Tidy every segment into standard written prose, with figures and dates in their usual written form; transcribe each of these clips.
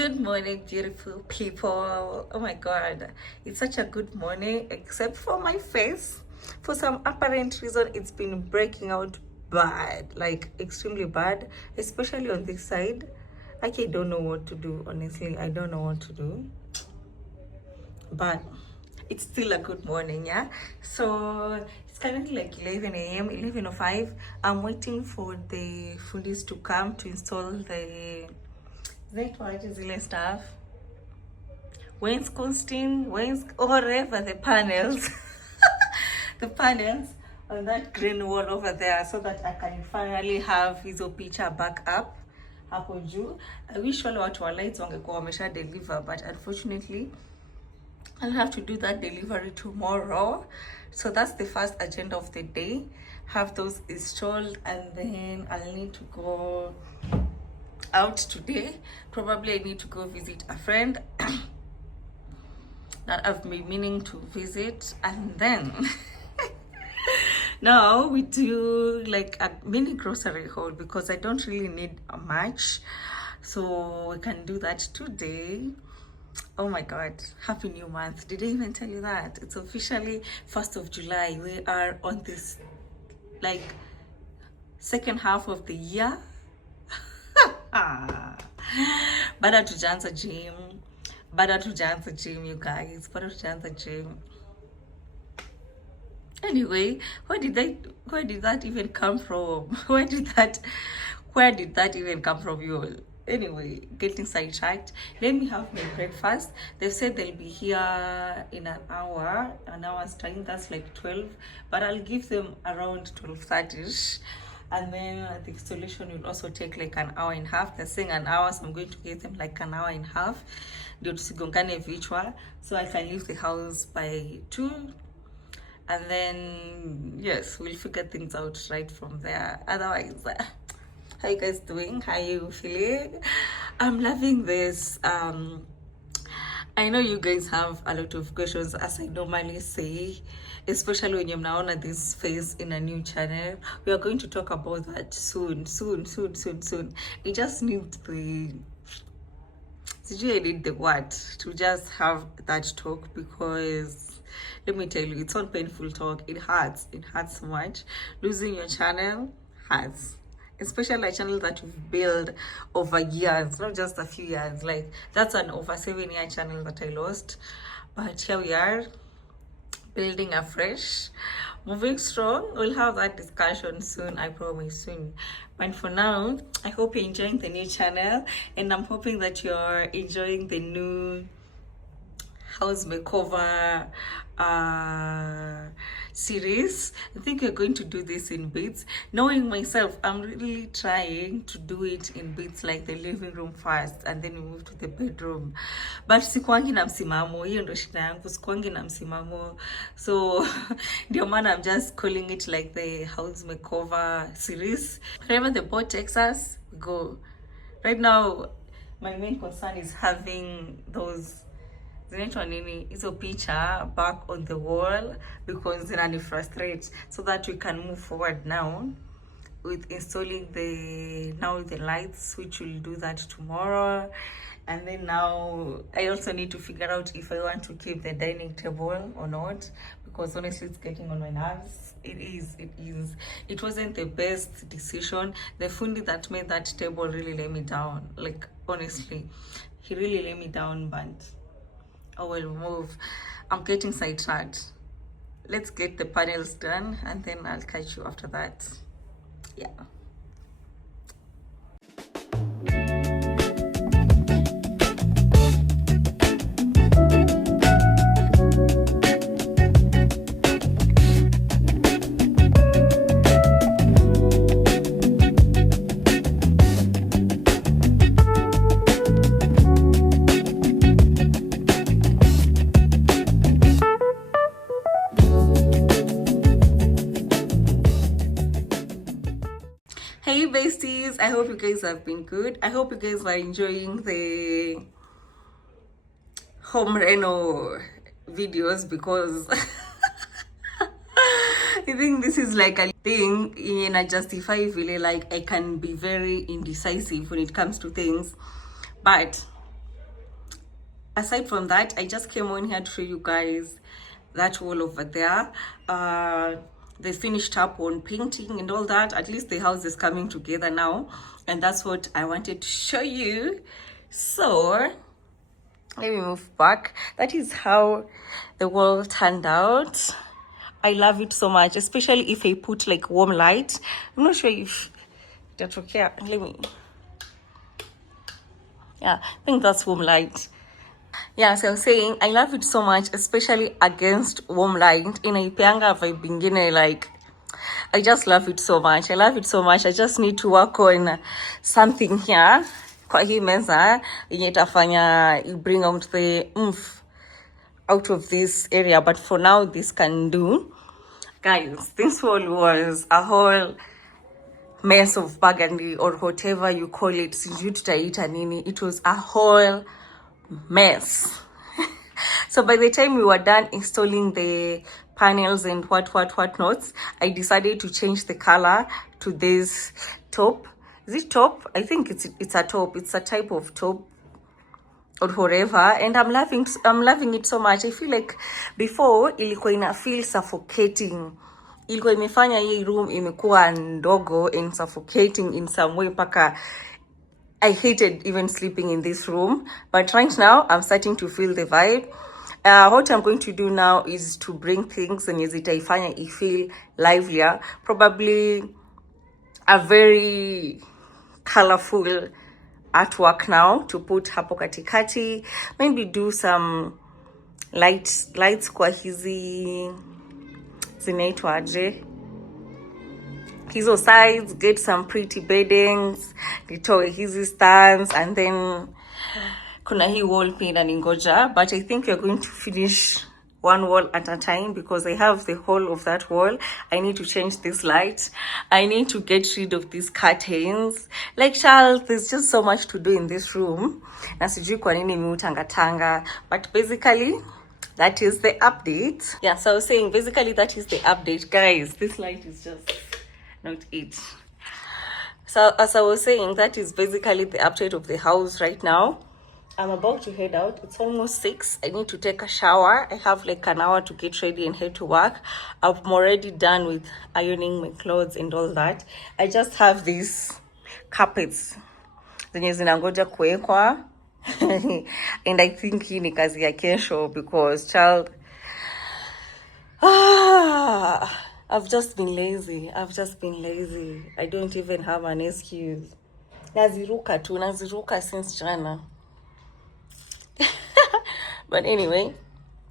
Good morning, beautiful people. Oh my god, it's such a good morning, except for my face. For some apparent reason, it's been breaking out bad, like extremely bad, especially on this side. I don't know what to do, honestly. I don't know what to do, but it's still a good morning. Yeah, so it's currently like 11 a.m, 11:05. I'm waiting for the foodies to come to install the zile stuff, wainscoting, or whatever, the panels, the panels on that green wall over there, so that I can finally have hizo picture back up hapo juu. I wish wale watu wa lights wangekuwa wamesha deliver, but unfortunately I'll have to do that delivery tomorrow. So that's the first agenda of the day, have those installed, and then I'll need to go out today. Probably I need to go visit a friend that I've been meaning to visit, and then now we do like a mini grocery haul because I don't really need much, so we can do that today. Oh my god, happy new month. Did I even tell you that it's officially 1st of July? We are on this like second half of the year. Bada tujaanza gym, you guys, bada tujaanza gym. Anyway, where did that even come from? Where did that even come from, you all? Anyway, getting sidetracked. Let me have my breakfast. They've said they'll be here in an hour's time. That's like 12, but I'll give them around 12:30ish. And then the installation will also take like an hour and a half. They're saying an hour, so I'm going to give them like an hour and a half. Ndio tusigongane vichwa, so I can leave the house by 2. And then yes, we'll figure things out right from there. Otherwise, how you guys doing? How you feeling? I'm loving this. I know you guys have a lot of questions, as I normally say, especially when you're now on this phase in a new channel. We are going to talk about that soon. It just needs I need the word to just have that talk, because let me tell you, it's not painful talk. It hurts so much. Losing your channel hurts, especially a channel that you've built over years, not just a few years. Like, that's an over 7-year channel that I lost, but here we are, building afresh, moving strong. We'll have that discussion soon, I promise, soon. But for now, I hope you're enjoying the new channel, and I'm hoping that you're enjoying the new house makeover series. I think we're going to do this in bits. Knowing myself, I'm really trying to do it in bits, like the living room first and then we move to the bedroom. But sikuangi na msimamo, hiyo ndo shida yangu, sikuangi na msimamo. So ndio maana I'm just calling it like the house makeover series. Wherever the boat takes us, we go. Right now, my main concern is having those hizo picha back on the wall, because zinani frustrate, so that we can move forward now with installing the lights, which will do that tomorrow. And then now I also need to figure out if I want to keep the dining table or not, because honestly it's getting on my nerves. It wasn't the best decision. The fundi that made that table really let me down, like honestly, he really let me down. But I will move. I'm getting sidetracked. Let's get the panels done, and then I'll catch you after that. Yeah. Hey besties, I hope you guys have been good. I hope you guys are enjoying the home reno videos, because I think this is like a thing in a justify vile, like I can be very indecisive when it comes to things, but aside from that, I just came on here to show you guys that wall over there. They finished up on painting and all that. At least the house is coming together now, and that's what I wanted to show you. So let me move back. That is how the wall turned out. I love it so much, especially if I put like warm light. I'm not sure if that's okay. Let me, yeah, I think that's warm light. Yeah, so I was saying I love it so much, especially against warm light. Inaipeanga vibe ingine, like I just love it so much. I love it so much. I just need to work on something here kwa hii meza yenye itafanya bring out the oomph out of this area, but for now this can do. Guys, this wall was a whole mess of burgundy or whatever you call it. Sijui tutaita nini. It was a whole mess. So by the time we were done installing the panels and whatnots, I decided to change the color to this top. Is it top? I think it's a top. It's a type of top or whatever, and I'm loving it so much. I feel like before ilikuwa ina feel suffocating. Ilikuwa imefanya hii room imekuwa ndogo and suffocating in some way paka I hated even sleeping in this room. But right now I'm starting to feel the vibe. What I'm going to do now is to bring things and zitaifanya I feel livelier. Probably a very colorful artwork now to put hapo katikati. Maybe do some lights kwa hizi zinaitwaje, hizo sides, get some pretty beddings, nitoe hizi stands, and then kuna hii wall pin na ningoja. But I think we're going to finish one wall at a time because I have the whole of that wall. I need to change this light. I need to get rid of these curtains. Like, Charles, there's just so much to do in this room. Na sijui kwa nini miutangatanga. But basically, that is the update. Yeah, so I was saying, basically, that is the update. Guys, this light is just not it. So as I was saying, that is basically the update of the house right now. I'm about to head out. It's almost 6. I need to take a shower. I have like an hour to get ready and head to work. I'm already done with ironing my clothes and all that. I just have these carpets zenye zinangoja kuwekwa. And I think hii ni kazi ya kesho because I've just been lazy. I don't even have an excuse. Naziruka since jana. But anyway,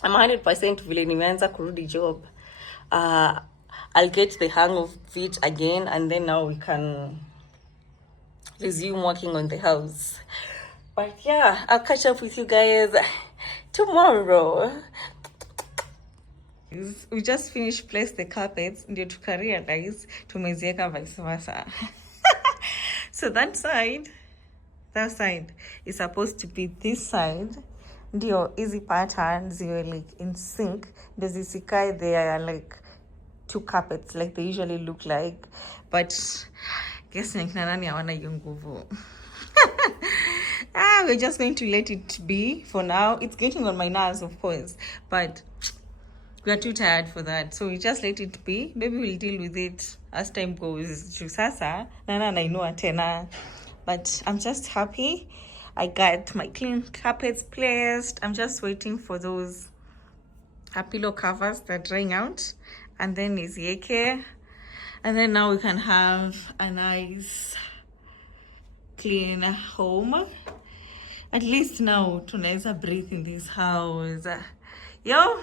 I'm 100% vile nimeanza kurudi job. I'll get the hang of it again, and then now we can resume working on the house. But yeah, I'll catch up with you guys tomorrow. We just finished place the carpets, ndio tukarealize tumezieka vice versa. So that side is supposed to be this side. Ndio easy patterns ziwe like in sync, ndio zisikae they are like two carpets like they usually look like. But guess nani hawana hiyo nguvu. We're just going to let it be for now. It's getting on my nerves, of course, but we are too tired for that, so we just let it be. Maybe we'll deal with it as time goes. Sasa nana nainua tena. But I'm just happy I got my clean carpets placed. I'm just waiting for those pillow covers that are drying out, and then nizieke, and then now we can have a nice clean home. At least now tunaweza breathe in this house. Yo.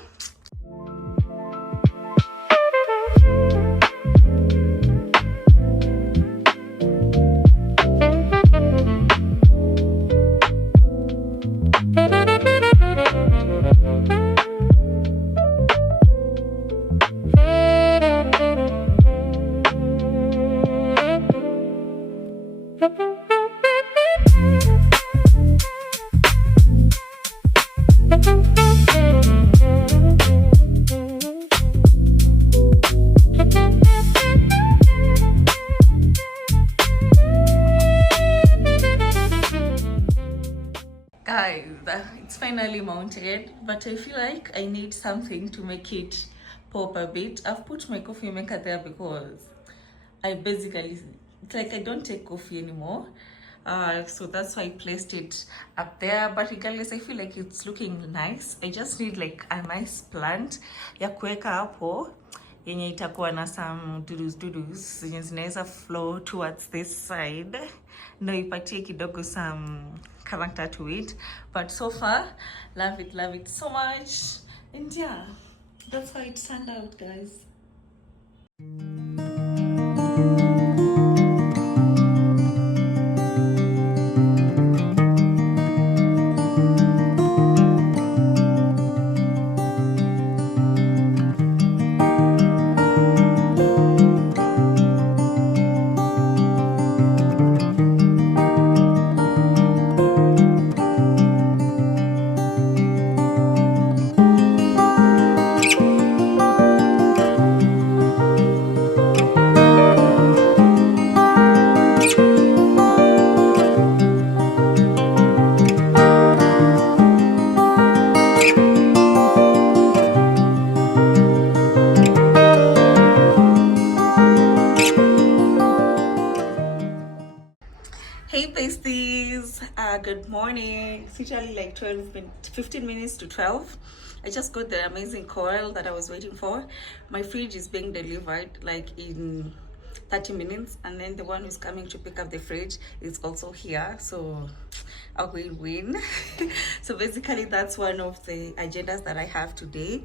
It's finally mounted, but I feel like I need something to make it pop a bit. I've put my coffee maker there because I basically, it's like I don't take coffee anymore. So that's why I placed it up there. But regardless, I feel like it's looking nice. I just need like a nice plant ya kuweka hapo yenye itakuwa na some doodles zenye zinaweza flow towards this side, ndo ipatie kidogo some character to it. But so far, love it so much. And yeah, that's how it turned out, guys. Hey besties, good morning. It's literally like 15 minutes to 12. I just got the amazing call that I was waiting for. My fridge is being delivered like in 30 minutes, and then the one who's coming to pick up the fridge is also here, so I'll win. So basically that's one of the agendas that I have today,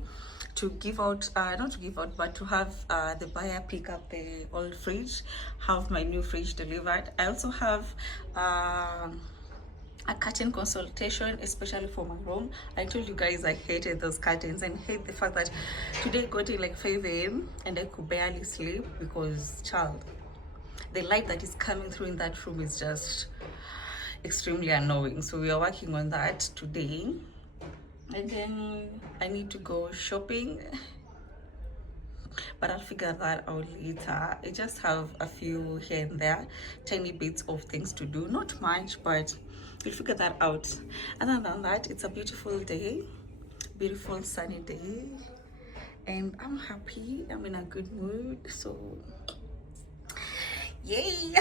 to give out, not to give out, but to have the buyer pick up the old fridge, have my new fridge delivered. I also have a curtain consultation, especially for my room. I told you guys I hated those curtains and hate the fact that today I got in like 5 a.m. and I could barely sleep because, child, the light that is coming through in that room is just extremely annoying. So we are working on that today. And then I need to go shopping, but I'll figure that out later. I just have a few here and there, tiny bits of things to do, not much, but we'll figure that out. Other than that, it's a beautiful day, beautiful sunny day, and I'm happy. I'm in a good mood, so yay.